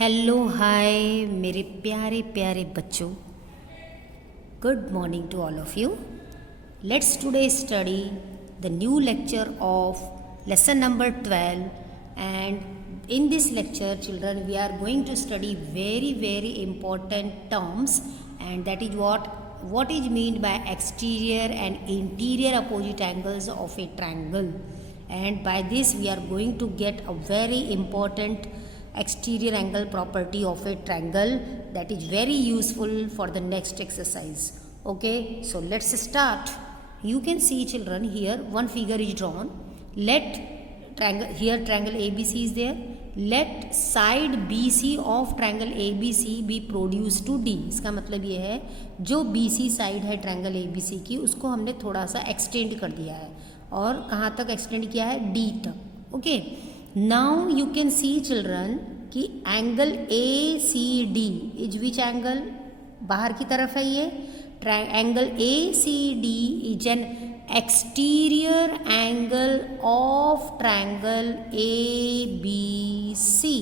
Hello hi मेरे प्यारे प्यारे बच्चों, good morning to all of you. Let's today study the new lecture of lesson number 12 and in this lecture children we are going to study very important terms, and that is what is meant by exterior and interior opposite angles of a triangle. And by this we are going to get a very important exterior angle property of a triangle that is very useful for the next exercise. Okay, so let's start. You can see children, here one figure is drawn. Let triangle, here triangle ABC is there. Let side BC of triangle ABC be produced to D. इसका मतलब ये है जो BC side है triangle ABC की उसको हमने थोड़ा सा एक्सटेंड कर दिया है और कहाँ तक एक्सटेंड किया है, D तक. Okay, now you can see children कि angle ACD is which angle, बाहर की तरफ है ये angle ACD is an exterior angle of triangle ABC.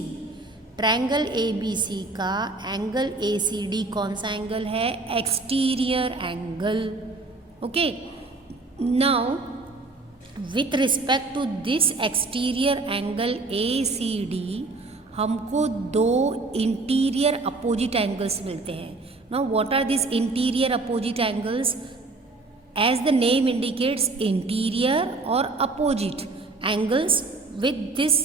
Triangle ABC का एंगल ACD कौन सा एंगल है, exterior angle. Okay, now with respect to this exterior angle ACD हमको दो इंटीरियर अपोजिट एंगल्स मिलते हैं. Now what are this interior opposite angles? As the name indicates, interior और opposite angles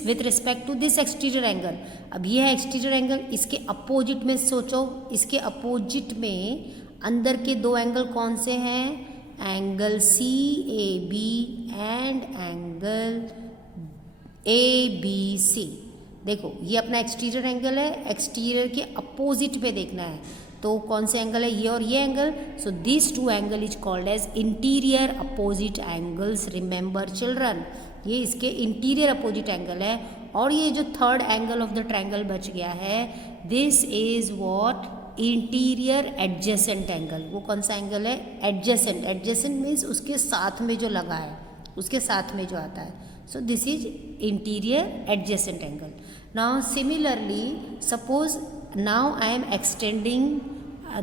with respect to this exterior angle. अब ये है exterior angle, इसके अपोजिट में सोचो, इसके अपोजिट में अंदर के दो एंगल कौन से हैं, angle CAB and angle ABC. देखो ये अपना एक्सटीरियर एंगल है, एक्सटीरियर के अपोजिट पे देखना है तो कौन से एंगल है, ये और ये angle. So this two angle is called as interior opposite angles. Remember children, ये इसके इंटीरियर अपोजिट एंगल है. और ये जो third angle of the triangle बच गया है, this is what, interior adjacent angle. वो कौन सा एंगल है, एडजेसेंट. एडजेसेंट मीन्स उसके साथ में जो लगा है, उसके साथ में जो आता है. So this is interior adjacent angle. Now similarly suppose now I am extending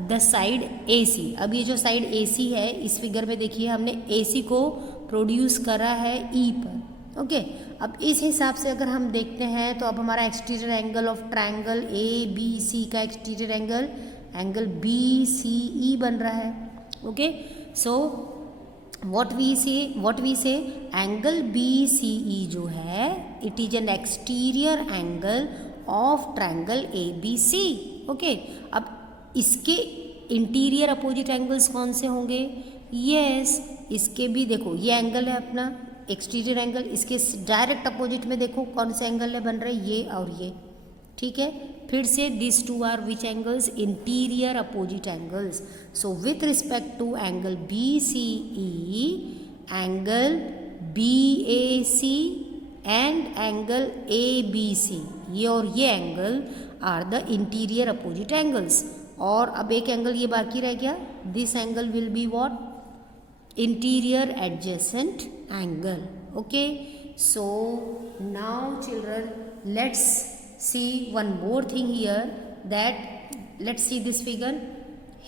the side AC. अब ये जो साइड AC है इस फिगर में देखिए हमने AC को प्रोड्यूस करा है E पर. ओके, अब इस हिसाब से अगर हम देखते हैं तो अब हमारा exterior angle of triangle ABC का एक्सटीरियर एंगल BCE बन रहा है. ओके, सो what we say angle BCE जो है it is an exterior angle of triangle ABC. Okay, अब इसके इंटीरियर अपोजिट एंगल्स कौन से होंगे, यस इसके भी देखो ये एंगल है अपना एक्सटीरियर एंगल, इसके डायरेक्ट अपोजिट में देखो कौन से एंगल है बन रहे, ये और ये. ठीक है, फिर से this two are which angles, interior opposite angles. So with respect to angle BCE, angle BAC and angle ABC, ये और ये angle are the interior opposite angles. और अब एक एंगल ये बाकी रह गया, this angle will be what, interior adjacent angle. Okay, so now children let's see one more thing here, that let's see this figure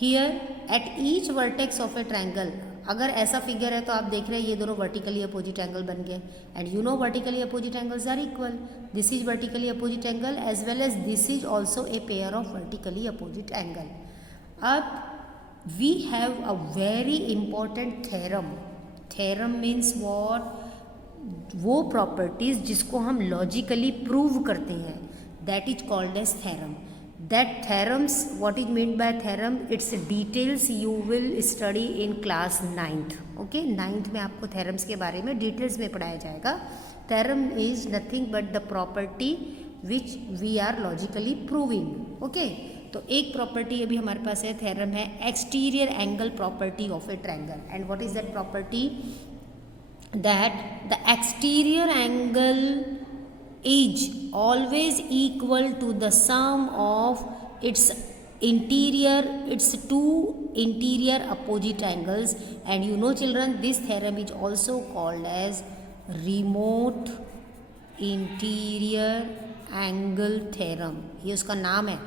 here. At each vertex of a triangle, अगर ऐसा फिगर है तो आप देख रहे हैं ये दोनों वर्टिकली अपोजिट एंगल बन गए. And you know vertically opposite angles are equal. This is vertically opposite angle as well as this is also a pair of vertically opposite angle. अब we have a very important theorem. Theorem means what, वो properties जिसको हम logically prove करते हैं, that is called as theorem. That theorems, what is meant by theorem, its details you will study in class 9th. okay, 9th में आपको theorems के बारे में डिटेल्स में पढ़ाया जाएगा. theorem is nothing but the property which we are logically proving. okay, तो एक प्रॉपर्टी अभी हमारे पास है, theorem है exterior angle property of a triangle. And what is that property, that the exterior angle is always equal to the sum of its two interior opposite angles. And you know children, this theorem is also called as remote interior angle theorem, ये उसका नाम है,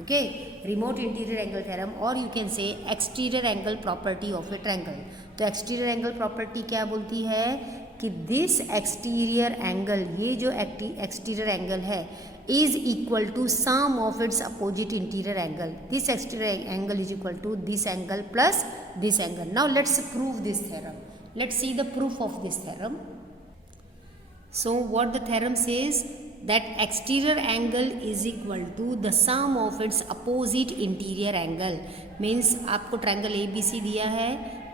okay, remote interior angle theorem, और you can say exterior angle property of a triangle. तो exterior angle property क्या बोलती है कि दिस एक्सटीरियर एंगल, ये जो एक्सटीरियर एंगल है, is equal to sum of its opposite interior angle. This exterior angle is equal to this angle plus this angle. Now let's prove this theorem. Let's see the proof of this theorem. So what the theorem says, that exterior angle is equal to the sum of its opposite interior angle. Means आपको triangle ABC दिया है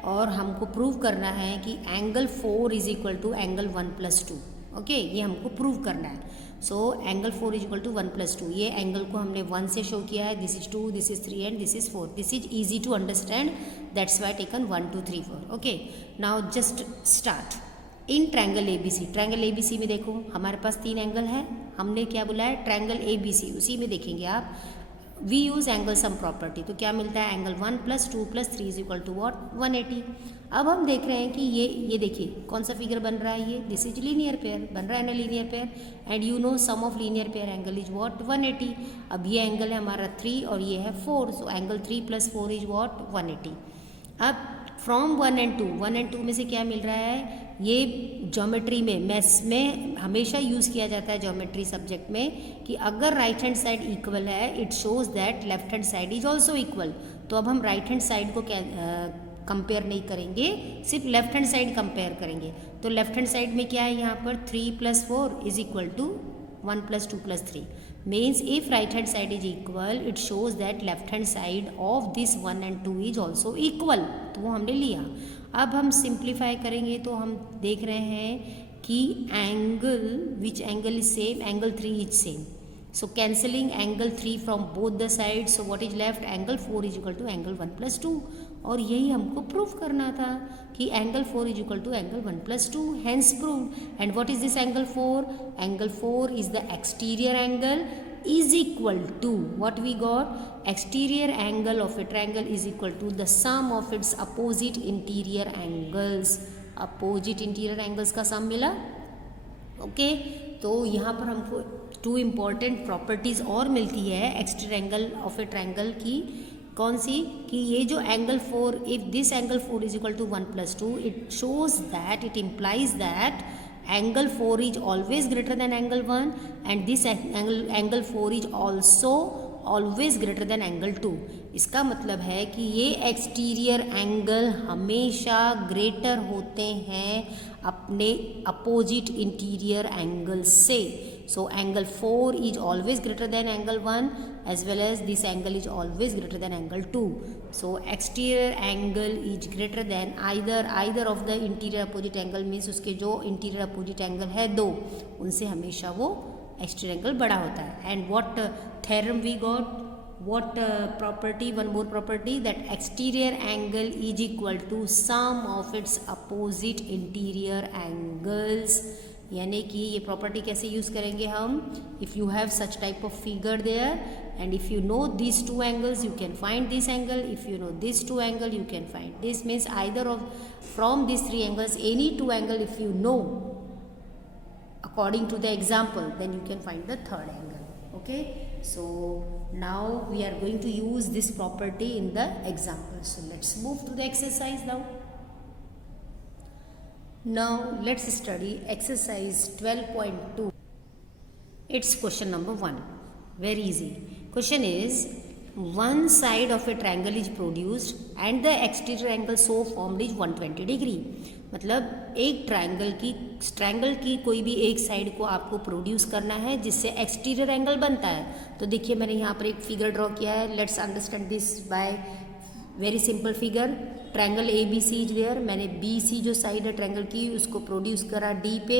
और हमको prove करना है कि angle 4 is equal to angle 1 + 2. Okay, ये हमको प्रूव करना है. So angle 4 is equal to 1 + 2. ये एंगल को हमने 1 से शो किया है. This is 2, this is 3 and this is 4. This is easy to understand, that's why taken 1 2 3 4. Okay, now just start. In triangle ABC, triangle ABC में देखो हमारे पास 3 एंगल है. हमने क्या बोला है, ट्रायंगल ABC, उसी में देखेंगे आप, we use angle sum property. तो क्या मिलता है, angle 1 + 2 + 3 is equal to what, 180. अब हम देख रहे हैं कि ये देखिए कौन सा फिगर बन रहा है, ये दिस इज लीनियर पेयर बन रहा है ना, linear pair, and you know sum of linear pair angle is what, 180. अब ये एंगल है हमारा 3 और ये है 4, सो एंगल 3 + 4 इज वॉट, 180. अब फ्रॉम 1 and 2 में से क्या मिल रहा है, ये ज्योमेट्री में, मैथ्स में हमेशा यूज़ किया जाता है ज्योमेट्री सब्जेक्ट में, कि अगर राइट हैंड साइड इक्वल है, it shows that left hand side is also equal. तो अब हम राइट हैंड साइड को कंपेयर नहीं करेंगे, सिर्फ लेफ्ट हैंड साइड कंपेयर करेंगे. तो लेफ्ट हैंड साइड में क्या है, यहाँ पर 3 + 4 is equal to 1 + 2 + 3. means if right hand side is equal, it shows that left hand side of this 1 and 2 is also equal. तो वो हमने लिया. अब हम सिंप्लीफाई करेंगे तो हम देख रहे हैं कि angle, which angle is same, angle 3 is same. So cancelling angle 3 from both the sides, so what is left, angle 4 is equal to angle 1 + 2. और यही हमको प्रूव करना था कि angle 4 is equal to angle 1 + 2, hence proved. And what is this angle 4? Angle 4 is the exterior angle is equal to what we got, exterior angle of a triangle is equal to the sum of its opposite interior angles. Opposite interior angles का sum मिला. ओके, तो यहाँ पर हमको 2 important properties और मिलती है exterior angle of a triangle की. कौन सी, कि ये जो angle 4, if this angle 4 is equal to 1 + 2, it shows that, it implies that angle 4 is always greater than angle 1 and this angle 4 is also always greater than angle 2. इसका मतलब है कि ये एक्सटीरियर एंगल हमेशा ग्रेटर होते हैं अपने अपोजिट इंटीरियर एंगल से. So angle 4 is always greater than angle 1 as well as this angle is always greater than angle 2. So exterior angle is greater than either of the interior opposite angle, means उसके जो interior opposite angle है 2, उनसे हमेशा वो exterior angle बड़ा होता है. And what theorem we got? What property? One more property, that exterior angle is equal to sum of its opposite interior angles. यानी कि ये प्रॉपर्टी कैसे यूज़ करेंगे हम, if you have such type of figure there and if you know this 2 angles you can find this angle, if you know this 2 angle you can find this. Means either of from this 3 angles any 2 angle if you know according to the example, then you can find the third angle. Okay, so now we are going to use this property in the example. So let's move to the exercise now. Now let's study exercise 12.2. It's question number 1. Very easy. Question is, one side of a triangle is produced and the exterior angle so formed is 120 degree. मतलब एक ट्रायंगल की कोई भी एक साइड को आपको प्रोड्यूस करना है जिससे एक्सटीरियर एंगल बनता है. तो देखिए मैंने यहाँ पर एक फिगर ड्रॉ किया है. Let's understand this by very simple figure. Triangle ABC is there. मैंने BC जो साइड है ट्रायंगल की उसको प्रोड्यूस करा D पे,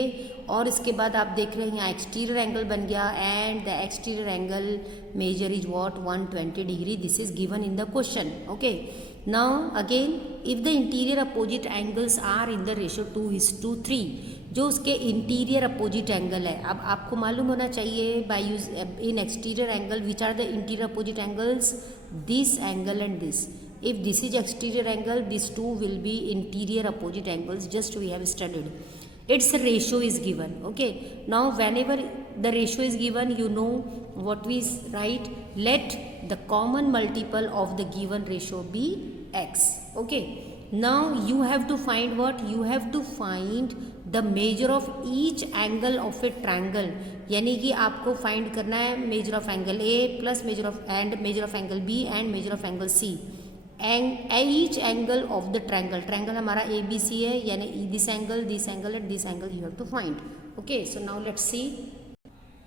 और इसके बाद आप देख रहे हैं यहाँ एक्सटीरियर एंगल बन गया and the exterior angle measure is what, 120 degree. This is given in the question. Okay, now again if the interior opposite angles are in the ratio 2:3, जो उसके इंटीरियर अपोजिट एंगल है. अब आपको मालूम होना चाहिए by use in exterior angle which are the interior opposite angles, this angle and this. If this is exterior angle, these 2 will be interior opposite angles, just we have studied. its ratio is given. Okay, now whenever the ratio is given, you know what we write, let the common multiple of the given ratio be x. Okay, now you have to find what, you have to find the measure of each angle of a triangle. यानी कि आपको find करना है measure of angle A plus measure of measure of angle B and measure of angle C each angle of the triangle. Triangle हमारा ABC है, यानी this angle and this angle you have to find. Okay, so now let's see.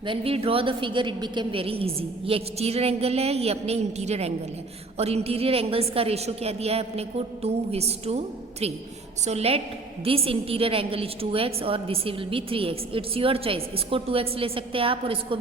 When we draw the figure it became very easy. ये exterior angle है, ये अपने interior angle है, और interior angles का रेशियो क्या दिया है अपने को 2:3. So let this interior angle is 2x और this will be 3x. It's your choice. इसको 2x ले सकते हैं आप और इसको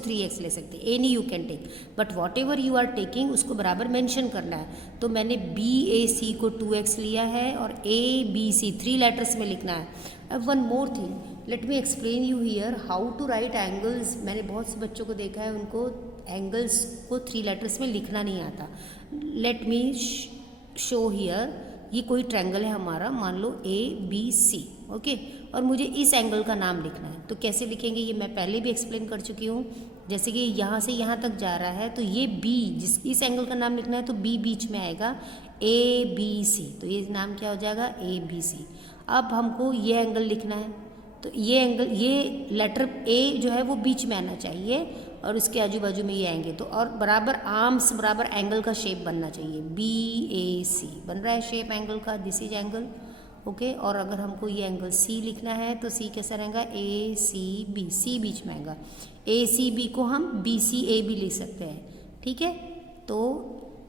3x ले सकते हैं. Any you can take, but whatever you are taking उसको बराबर मेंशन करना है. तो मैंने BAC को 2x लिया है और ABC 3 लेटर्स में लिखना है. अब one more thing, let me explain you here how to write angles. मैंने बहुत से बच्चों को देखा है उनको एंगल्स को 3 लेटर्स में लिखना नहीं आता. Let me show here. ये कोई ट्रायंगल है हमारा, मान लो ABC. ओके, और मुझे इस एंगल का नाम लिखना है. तो कैसे लिखेंगे ये मैं पहले भी एक्सप्लेन कर चुकी हूँ. जैसे कि यहाँ से यहाँ तक जा रहा है तो ये B, इस एंगल का नाम लिखना है तो B बीच में आएगा ABC. तो ये नाम क्या हो जाएगा ABC. अब हमको ये एंगल लिखना है तो ये एंगल, ये लेटर A जो है वो बीच में आना चाहिए और उसके आजू बाजू में ये आएंगे. तो और बराबर आर्म्स बराबर एंगल का शेप बनना चाहिए. BAC बन रहा है शेप एंगल का. This is angle. ओके, और अगर हमको ये एंगल C लिखना है तो C कैसा रहेगा, ACB. C बीच में आएगा. ACB को हम BCAB लिख सकते हैं. ठीक है, तो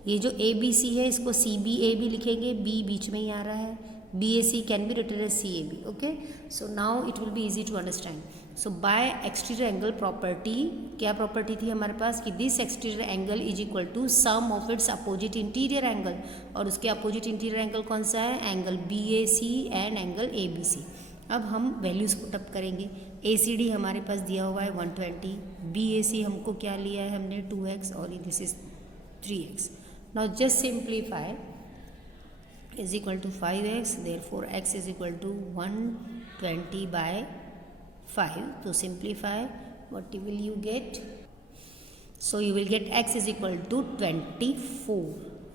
ये जो ABC है इसको CBAB लिखेंगे. B बीच में ही आ रहा है. BAC can be written as CAB. Okay, so now it will be easy to understand. So by exterior angle property, क्या प्रॉपर्टी थी हमारे पास कि this exterior angle is equal to sum of its opposite interior angle. और उसके opposite interior angle कौन सा है, angle BAC and angle ABC. अब हम वैल्यूज़ को टप करेंगे. ACD हमारे पास दिया हुआ है 120. BAC हमको क्या लिया है हमने 2x और this is 3x. Now just simplify. Is equal to 5x, therefore x is equal to 120 by 5. To simplify, what will you get? So you will get x is equal to 24.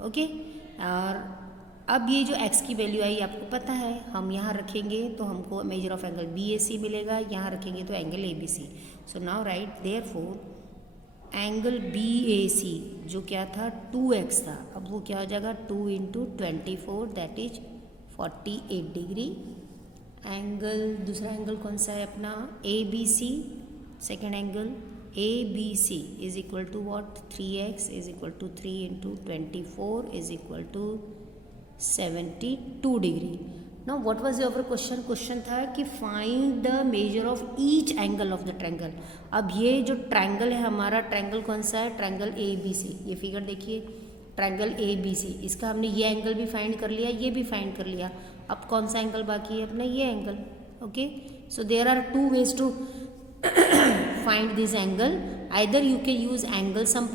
Okay, और अब ये जो x की वैल्यू आई आपको पता है, हम यहाँ रखेंगे तो हमको मेजर ऑफ एंगल BAC मिलेगा, यहाँ रखेंगे तो angle ABC. So now right therefore angle BAC जो क्या था 2x था, अब वो क्या हो जाएगा 2 × 24 दैट इज 48 डिग्री. एंगल दूसरा एंगल कौन सा है अपना ABC. Second angle ABC is equal to what 3x is equal to 3 × 24 is equal to 72 degree. Now what was your question. Question था कि find the measure of each angle of the triangle. अब ये जो ट्रायंगल है हमारा, ट्रायंगल कौन सा है, ट्रायंगल ABC. ये फिगर देखिए, ट्रायंगल ABC, इसका हमने ये एंगल भी फाइंड कर लिया, ये भी फाइंड कर लिया. अब कौन सा एंगल बाकी है अपना, ये angle. Okay, so there are 2 ways to find this angle. Either you can use angle sum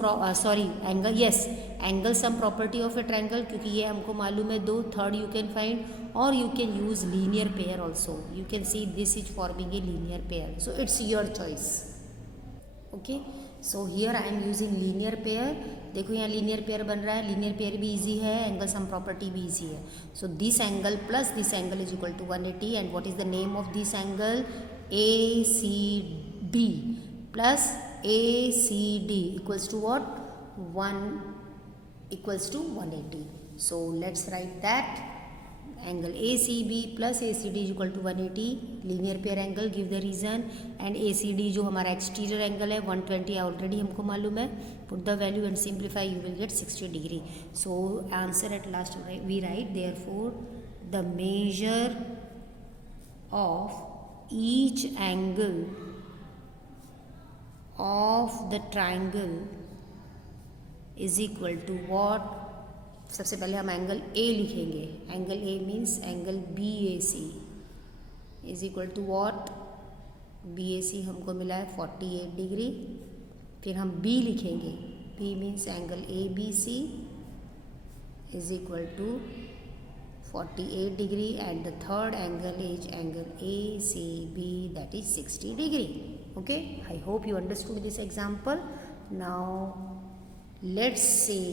angle sum property of a triangle, क्योंकि ये हमको मालूम है 2. Third you can find, or you can use linear pair also. You can see this is forming a linear pair, so it's your choice. Okay, so here I am using linear pair. देखो यहाँ linear pair बन रहा है. linear pair भी easy है, angle sum property भी easy है. So this angle plus this angle is equal to 180, and what is the name of this angle, ACB plus ACD equals to what, 1 equals to 180. So let's write that. Angle ACB plus ACD is equal to 180. Linear pair angle, give the reason. And ACD जो हमारा exterior angle है 120 already हमको मालूम है. Put the value and simplify, you will get 60 degree. So answer at last we write, therefore the measure of each angle of the triangle is equal to what. सबसे पहले हम angle A लिखेंगे. Angle A means angle BAC is equal to what, BAC हमको मिला है 48 डिग्री. फिर हम B लिखेंगे. B means angle ABC is equal to 48 degree, and the third angle is angle ACB, that is 60 degree. Okay, I hope you understood this example. Now let's see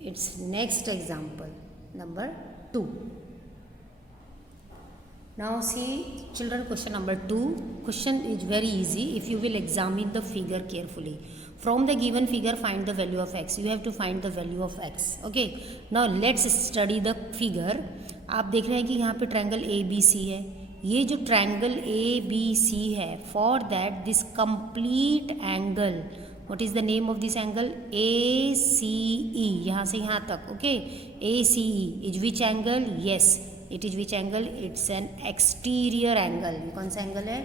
its next example, number 2. Now see children, question number 2. Question is very easy if you will examine the figure carefully. From the given figure find the value of x. You have to find the value of x. Okay. Now let's study the figure. आप देख रहे हैं कि यहाँ पे triangle A B C है. ये जो ट्रायंगल ए बी सी है, for that this complete angle, what is the name of this angle? A C E, यहाँ से यहाँ तक. Okay, A C E is which angle? Yes, it is which angle? It's an exterior angle. कौन सा एंगल है?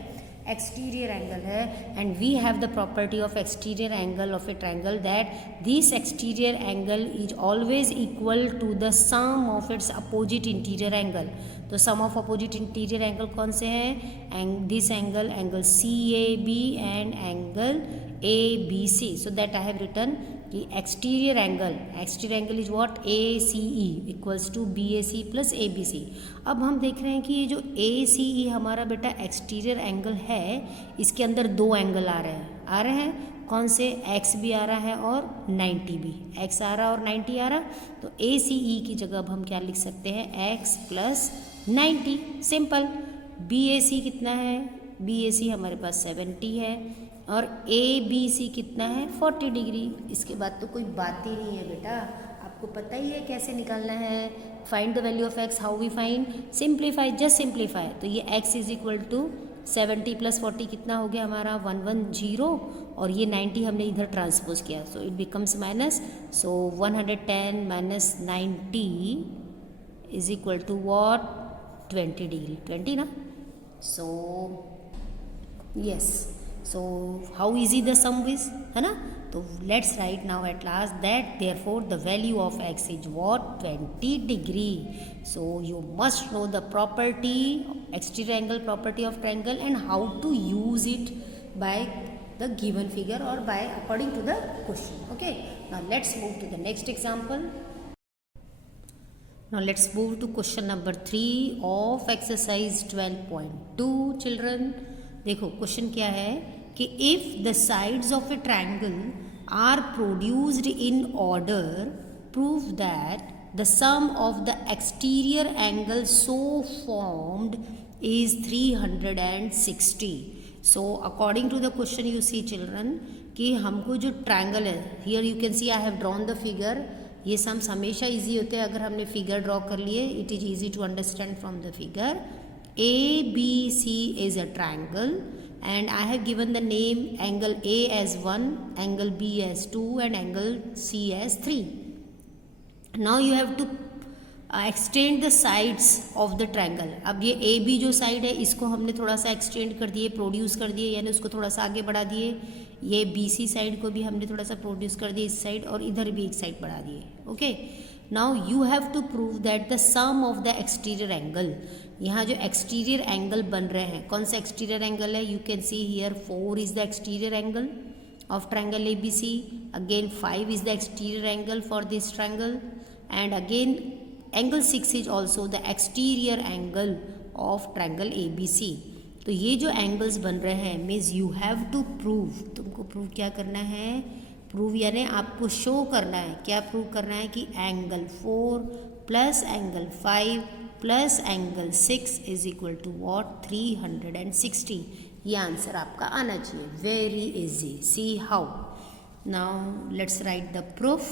Exterior angle है. And we have the property of exterior angle of a triangle that this exterior angle is always equal to the sum of its opposite interior angle. तो sum of opposite interior angle कौन से हैं? And this angle, angle C A B and angle A B C. So that I have written कि exterior angle is what? A C E equals to B A C plus A B C. अब हम देख रहे हैं कि ये जो ए C ई हमारा बेटा एक्सटीरियर एंगल है, इसके अंदर 2 एंगल आ रहे हैं. कौन से? एक्स भी आ रहा है और 90 भी. एक्स आ रहा और 90 आ रहा. तो ए सी ई की जगह अब हम क्या लिख सकते हैं? X plus 90. Simple. B A सी कितना है? बी ए सी हमारे पास 70 है और ए बी सी कितना है? 40 डिग्री. इसके बाद तो कोई बात ही नहीं है बेटा. आपको पता ही है कैसे निकालना है. Find the value of x. How we find? Simplify, just simplify. तो ये x is equal to 70 plus 40 कितना हो गया हमारा? 110. और ये 90 हमने इधर ट्रांसपोज किया, so it becomes minus. So 110 minus 90 is equal to what? 20 degree. 20 ना. So yes. So how easy the sum is, है ना. तो let's write now at last that therefore the value of x is what? 20 degree. So you must know the property, exterior angle property of triangle, and how to use it by the given figure or by according to the question. Okay, now let's move to the next example. Now let's move to question number 3 of exercise 12.2. children, देखो question क्या है कि if the sides of a triangle are produced in order, prove that the sum of the exterior angle so formed is 360. So according to the question you see children कि हमको जो ट्रायंगल है, here you can see I have drawn the figure. ये sums हमेशा easy होते हैं अगर हमने फिगर ड्रॉ कर लिए. It is easy to understand from the figure. ABC is a triangle and I have given the name angle A as 1, angle B as 2 and angle C as 3. Now you have to extend the sides of the triangle. अब ये AB जो side है इसको हमने थोड़ा सा एक्सटेंड कर दिए, प्रोड्यूस कर दिए, यानी उसको थोड़ा सा आगे बढ़ा दिए. ये BC साइड को भी हमने थोड़ा सा प्रोड्यूस कर दिए इस साइड, और इधर भी एक साइड बढ़ा दिए. ओके, now you have to prove that the sum of the exterior angle, यहाँ जो एक्सटीरियर एंगल बन रहे हैं, कौन सा एक्सटीरियर एंगल है? You can see here 4 is the exterior angle of triangle ABC. Again 5 is the exterior angle for this triangle, and again angle 6 is also the exterior angle of triangle ABC. तो ये जो एंगल्स बन रहे हैं means you have to prove, तुमको prove क्या करना है? प्रूव यानी आपको शो करना है. क्या प्रूव करना है? कि angle 4 plus angle 5 plus angle 6 is equal to what? 360. ये आंसर आपका आना चाहिए. Very easy. See how. Now let's write the proof.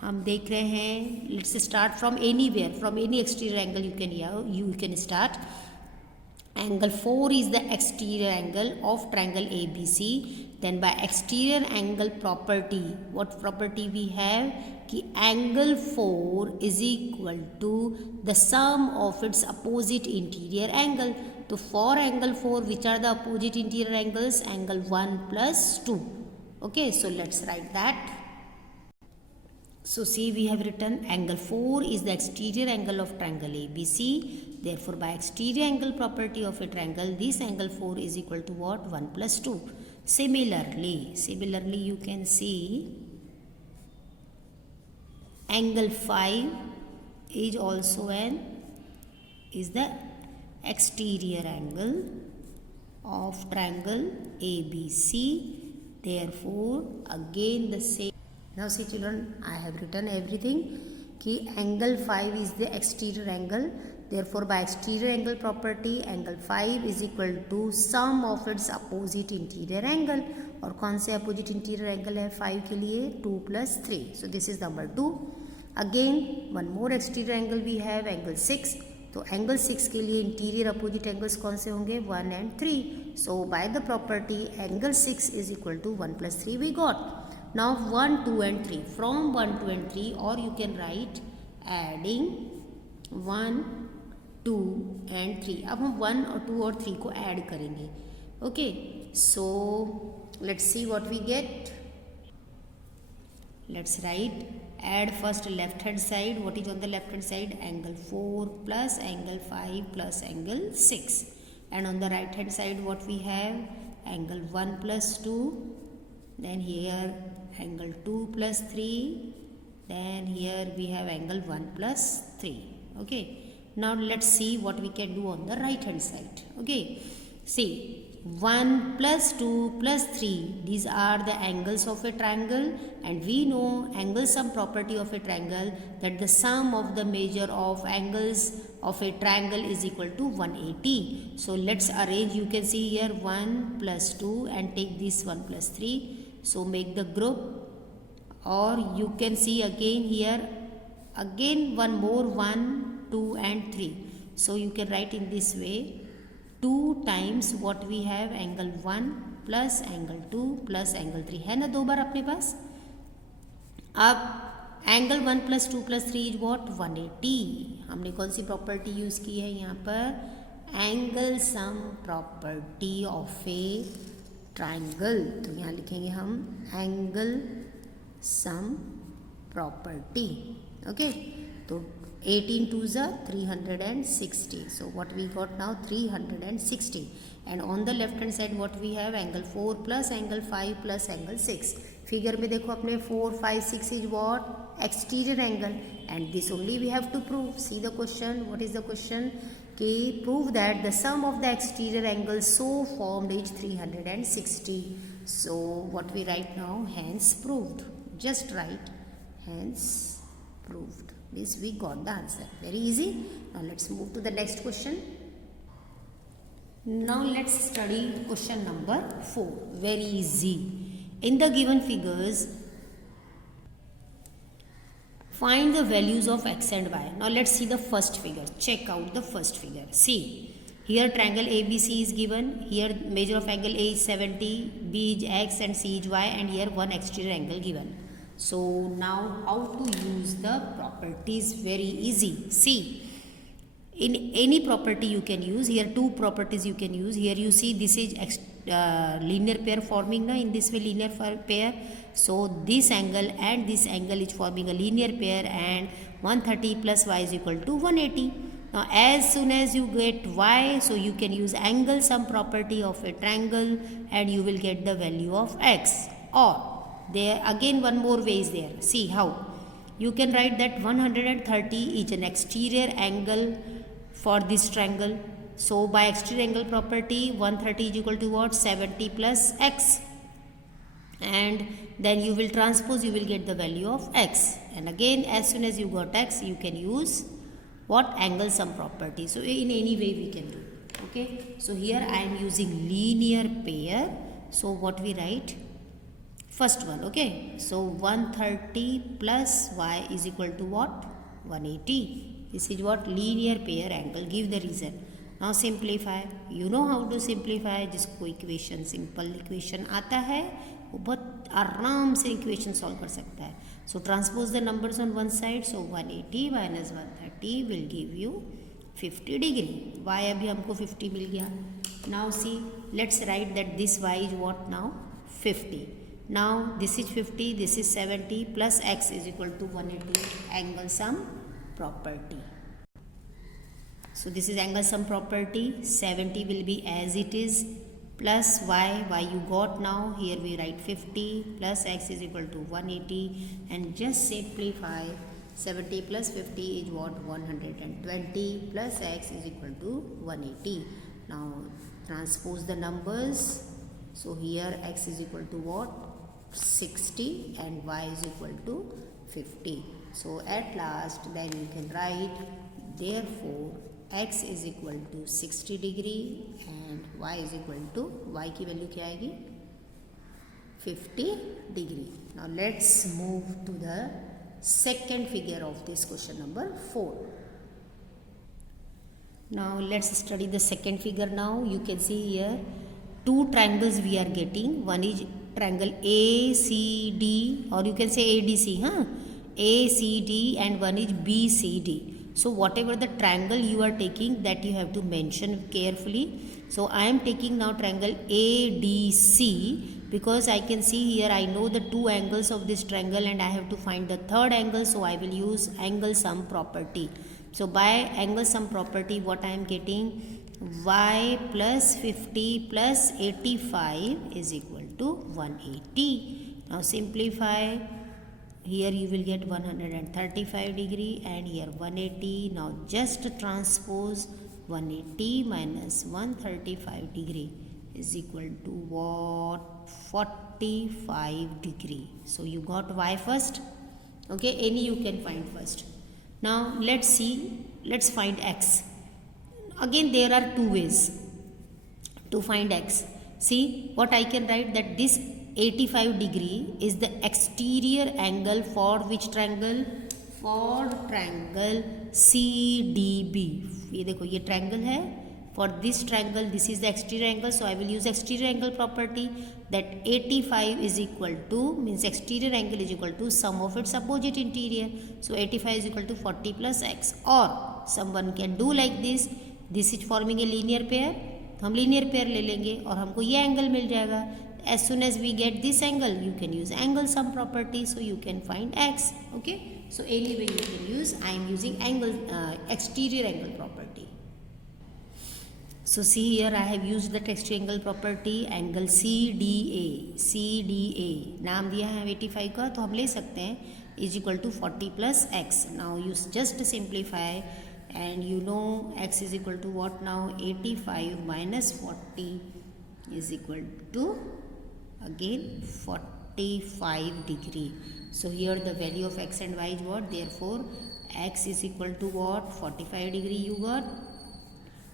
हम देख रहे हैं, let's start from anywhere, from any exterior angle you can start. Angle 4 is the exterior angle of triangle ABC. Then by exterior angle property, what property we have? कि angle 4 is equal to the sum of its opposite interior angle. तो for angle 4, which are the opposite interior angles? Angle 1 plus 2. Okay, so let's write that. So see, we have written angle 4 is the exterior angle of triangle ABC. Therefore, by exterior angle property of a triangle, this angle 4 is equal to what? 1 plus 2. Similarly, you can see angle 5 is also is the exterior angle of triangle ABC. Therefore again the same. Now see children, I have written everything कि angle 5 is the exterior angle. Therefore by exterior angle property angle 5 is equal to sum of its opposite interior angle. और कौन से opposite interior angle है 5 के लिए? 2 plus 3. So this is number 2. Again one more exterior angle we have, angle 6. तो एंगल 6 के लिए interior opposite angles कौन से होंगे? 1 and 3. So by the property angle 6 is equal to 1 plus 3 we got. Now 1, 2 and 3. From 1, 2 and 3 और you can write adding 1, 2 and 3. अब हम 1 और 2 और 3 को ऐड करेंगे. Okay, so let's see what we get. Let's write, add first left hand side. What is on the left hand side? Angle 4 plus angle 5 plus angle 6. And on the right hand side what we have? Angle 1 plus 2. Then here angle 2 plus 3. Then here we have angle 1 plus 3. Okay. Now let's see what we can do on the right hand side. Okay. See. 1 plus 2 plus 3, these are the angles of a triangle, and we know angle sum property of a triangle, that the sum of the measure of angles of a triangle is equal to 180. So let's arrange. You can see here 1 plus 2 and take this 1 plus 3. So make the group, or you can see again here again one more 1, 2 and 3. So you can write in this way, 2 times what we have, angle 1 plus angle 2 plus angle 3. है ना दो बार अपने पास. अब एंगल 1 plus 2 plus 3 is what? 180. हमने कौन सी property use की है यहाँ पर? एंगल सम प्रॉपर्टी ऑफ ए ट्राइंगल. तो यहाँ लिखेंगे हम एंगल सम प्रॉपर्टी. ओके, तो 18 2s are 360. So what we got now? 360. And on the left hand side what we have? Angle 4 plus angle 5 plus angle 6. फिगर में देखो अपने 4, 5, 6 is what? Exterior angle. And this only we have to prove. See the question. What is the question? कि prove that the sum of the exterior angles so formed is 360. So what we write now? Hence proved. Just write hence proved. This we got the answer. Very easy. Now let's move to the next question. Now let's study question number 4. Very easy. In the given figures, find the values of x and y. Now let's see the first figure. Check out the first figure. See, here triangle ABC is given. Here measure of angle A is 70, B is x and C is y, and here one exterior angle given. So now how to use the properties? Very easy. See, in any property you can use. Here two properties you can use. Here you see this is linear pair forming na, in this way linear pair. So this angle and this angle is forming a linear pair, and 130 plus y is equal to 180. Now as soon as you get y, so you can use angle sum property of a triangle and you will get the value of x. Or there again one more way is there. See how you can write that 130 is an exterior angle for this triangle. So by exterior angle property 130 is equal to what? 70 plus x, and then you will transpose, you will get the value of x. And again as soon as you got x, you can use what? Angle sum property. So in any way we can do. Okay, so here I am using linear pair. So what we write? First one. Okay, so 130 plus y is equal to what? 180. This is what? Linear pair angle. Give the reason. Now simplify. You know how to simplify. जिसको equation simple equation आता है वो बहुत आराम से equation solve कर सकता है. So transpose the numbers on one side. So 180 minus 130 will give you 50 degree. Y अभी हमको 50 मिल गया. Now see, let's write that this y is what now? 50. Now this is 50, this is 70 plus x is equal to 180. Angle sum property. So this is angle sum property. 70 will be as it is plus y you got now. Here we write 50 plus x is equal to 180, and just simplify. 70 plus 50 is what? 120 plus x is equal to 180. Now transpose the numbers. So here x is equal to what? 60 and y is equal to 50. So at last then you can write, therefore x is equal to 60 degree and y is equal to, y की वैल्यू क्या आएगी? 50 degree. Now let's move to the second figure of this question number 4. Now let's study the second figure. Now you can see here two triangles we are getting. One is triangle ACD, or you can say ADC, ACD, and one is BCD. So whatever the triangle you are taking, that you have to mention carefully. So I am taking now triangle ADC because I can see here I know the two angles of this triangle and I have to find the third angle. So I will use angle sum property. So by angle sum property, what I am getting? Y plus 50 plus 85 is equal to 180. Now simplify. Here you will get 135 degree and here 180. Now just transpose 180 minus 135 degree is equal to what? 45 degree. So you got y first. Okay, any you can find first. Now let's see, let's find x. Again there are two ways to find x. See what I can write, that this 85 degree is the exterior angle for which triangle? For triangle CDB. ये देखो ये triangle है. For this triangle, this is the exterior angle. So I will use exterior angle property, that 85 is equal to, means exterior angle is equal to sum of its opposite interior. So 85 is equal to 40 plus x. Or someone can do like this. This is forming a linear pair. हम linear pair ले लेंगे और हमको ये angle मिल जाएगा. As soon as we get this angle, you can use angle sum property, so you can find x. Okay, so anyway you can use, I am using angle exterior angle property. So see here I have used the exterior angle property, angle CDA. CDA नाम दिया है 85 का, तो हम ले सकते हैं is equal to 40 plus x. Now you just simplify and you know x is equal to what now? 85 minus 40 is equal to again 45 degree. So here the value of x and y is what? Therefore x is equal to what? 45 degree you got,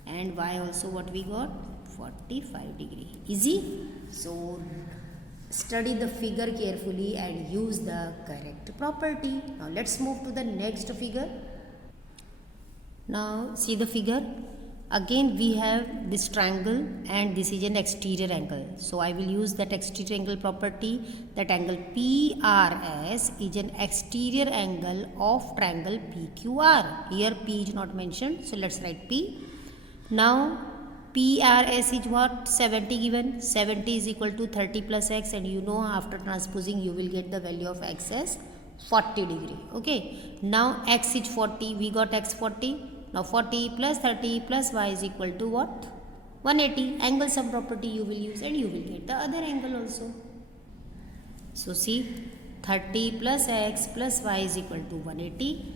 and y also what we got? 45 degree. Easy. So study the figure carefully and use the correct property. Now let's move to the next figure. Now see the figure. Again we have this triangle and this is an exterior angle. So I will use that exterior angle property, that angle PRS is an exterior angle of triangle PQR. Here P is not mentioned, so let's write P. Now PRS is what? 70 given. 70 is equal to 30 plus x, and you know after transposing you will get the value of x as 40 degree. Okay, now x is 40, we got x 40. Now 40 plus 30 plus y is equal to what? 180. Angle sum property you will use and you will get the other angle also. So see, 30 plus x plus y is equal to 180.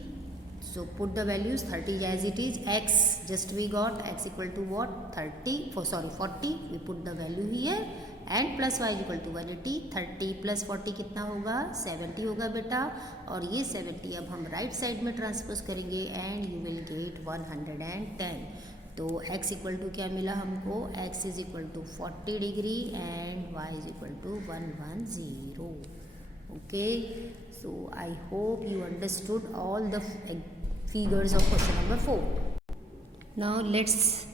So put the values, 30 as it is, x just we got x equal to what? 40. We put the value here and plus y is equal to 180. 30 plus 40 कितना होगा? 70 होगा बेटा, और ये 70 अब हम right side में transpose करेंगे एंड यू विल गेट 110. तो x इक्वल टू क्या मिला हमको? x is equal to 40 degree and y is equal to 110. Okay, so I hope you understood all the figures of question number 4. Now let's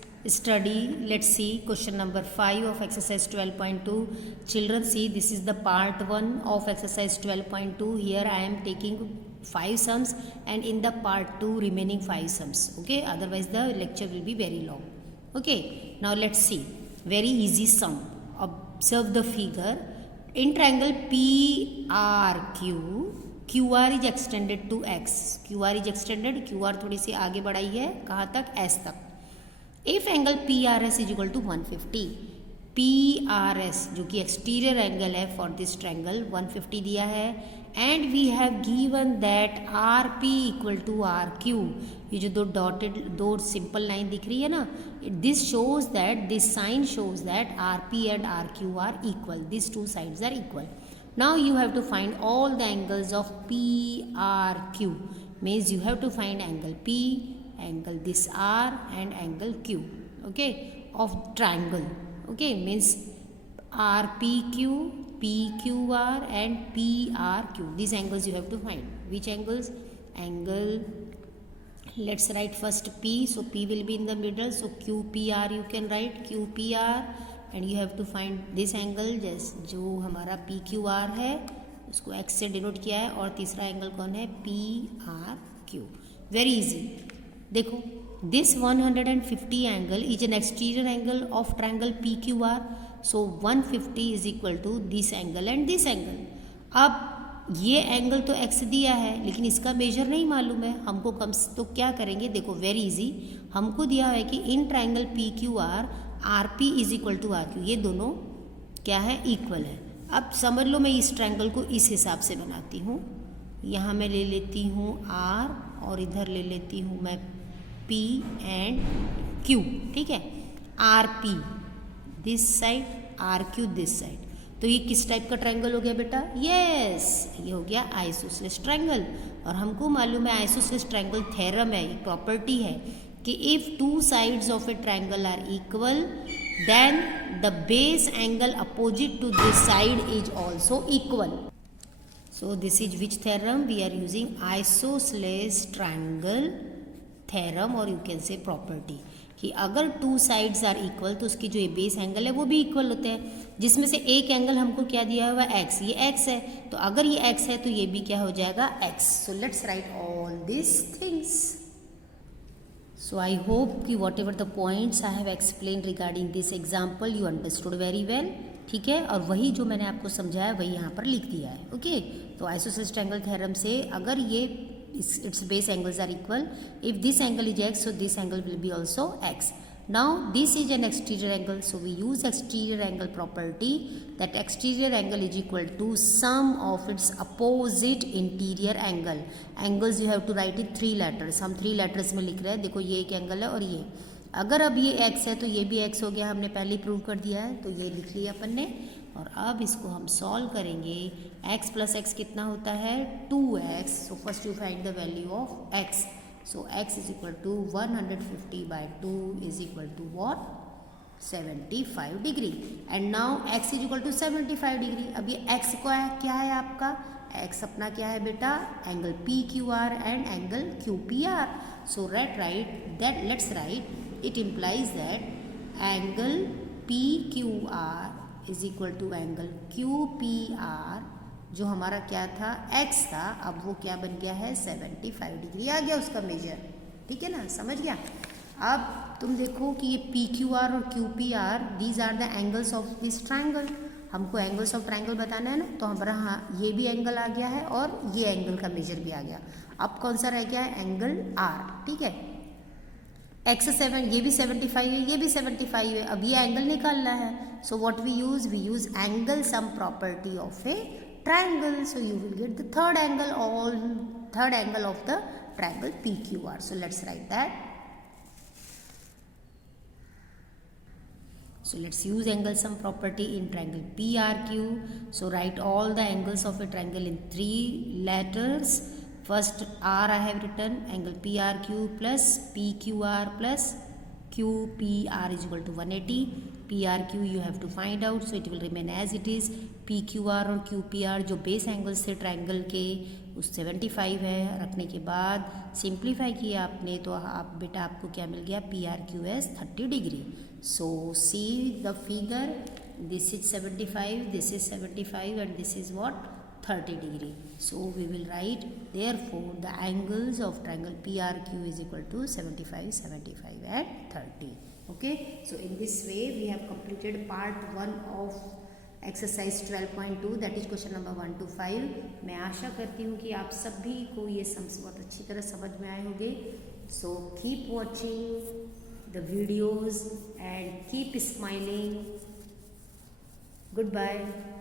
see question number 5 of exercise 12.2. Children, see, this is the part 1 of exercise 12.2. Here I am taking 5 sums and in the part 2 remaining 5 sums. Okay, otherwise the lecture will be very long. Okay, now let's see, very easy sum. Observe the figure. In triangle PRQ, QR is extended to X. QR is extended, QR थोड़ी सी आगे बढ़ाई है, कहाँ तक? S तक. If angle PRS is equal to 150, PRS जो कि exterior angle है फॉर दिस ट्रायंगल 150 दिया है, and we have given that RP equal to RQ। ये जो दो सिंपल लाइन दिख रही है ना, this shows that, this sign shows that RP and RQ are equal, this two sides are equal. Now you have to find all the angles of PRQ, means you have to find angle P, angle this R and angle Q, okay, of triangle, okay, means RPQ, PQR and PRQ. These angles you have to find. Which angles? Angle, let's write first P, so P will be in the middle, so QPR you can write QPR, and you have to find this angle, जो हमारा PQR है उसको X से डिनोट किया है, और तीसरा एंगल कौन है? PRQ। Very easy. देखो, this 150 angle is an exterior angle of triangle PQR, so 150 is equal to this angle and this angle। अब ये एंगल तो x दिया है, लेकिन इसका मेजर नहीं मालूम है हमको, कम तो क्या करेंगे? देखो वेरी इजी, हमको दिया है कि in triangle PQR RP is equal to RQ, ये दोनों क्या है? इक्वल है। अब समझ लो, मैं इस ट्रायंगल को इस हिसाब से बनाती हूँ। यहाँ मैं ले लेती हूँ R और इधर ले लेती हूँ मैं P एंड Q, ठीक है। RP this side, RQ this side, तो ये किस टाइप का ट्रायंगल हो गया बेटा? यस, ये हो गया आइसोसेलेस ट्रायंगल। और हमको मालूम है आइसोसेलेस ट्रायंगल थ्योरम है, एक प्रॉपर्टी है कि if two sides of a triangle are equal then the base angle opposite to this side is also equal. So this is which theorem? We are using isosceles triangle theorem, और you can say property कि अगर to sides are equal तो उसकी जो ये base angle है वो भी इक्वल होते हैं, जिसमें से एक एंगल हमको क्या दिया हुआ है? x, ये x है, तो अगर ये x है तो ये भी क्या हो जाएगा? x। So let's write all this things. So I hope कि whatever the points I have explain regarding this example you understood very well, ठीक है। और वही जो मैंने आपको समझाया वही यहाँ पर लिख दिया है, ओके। तो आइसोसेलेस ट्रायंगल थ्योरम से अगर ये its base angles are equal, if this angle is x, so this angle will be also x। Now this is an exterior angle, so we use exterior angle property, that exterior angle is equal to sum of its opposite interior angle। Angles you have to write in 3 letters, हम 3 letters में लिख रहे हैं। देखो ये एक एंगल है और ये, अगर अब ये x है तो ये भी x हो गया, हमने पहले ही प्रूव कर दिया है, तो ये लिख लिया अपन ने। और अब इसको हम सॉल्व करेंगे। x प्लस एक्स कितना होता है? 2x। So first you find the value of x। So x is equal to 150/2 is equal to what? 75 degree. And now x is equal to 75 degree. अब ये x को क्या है आपका? x अपना क्या है बेटा? Angle PQR and angle QPR। So let's write, it implies that angle PQR is equal to angle QPR, जो हमारा क्या था? x था, अब वो क्या बन गया है? 75 डिग्री आ गया उसका मेजर, ठीक है ना? समझ गया? अब तुम देखो कि ये PQR और QPR these are the angles of this triangle. हमको एंगल्स ऑफ ट्रायंगल बताना है ना, तो हमारा हाँ ये भी एंगल आ गया है और ये एंगल का मेजर भी आ गया। अब कौन सा रह गया है? एंगल R, ठीक है। x 7, ये भी 75 है, ये भी 75 है। अब ये एंगल निकालना है, so what we use angle sum property of a triangle. So you will get the third angle of the triangle PQR। So let's write that. So let's use angle sum property in triangle PRQ. So write all the angles of a triangle in 3 letters. First R I have written, angle PRQ plus PQR plus QPR is equal to 180. PRQ you have to find out, so it will remain as it is. PQR और QPR जो base angles थे ट्रायंगल के उस 75 है, रखने के बाद सिंप्लीफाई किया आपने तो आप बेटा आपको क्या मिल गया? PRQ as 30 degree. So see the figure, this is 75, this is 75 and this is what? 30 degree. So we will write therefore the angles of triangle PRQ is equal to 75, 75 and 30. Okay, so in this way we have completed part 1 of exercise 12.2, that is question number 1 to 5. मैं आशा करती हूँ कि आप सभी को ये बहुत अच्छी तरह समझ में आए होंगे। So keep watching the videos and keep smiling good bye.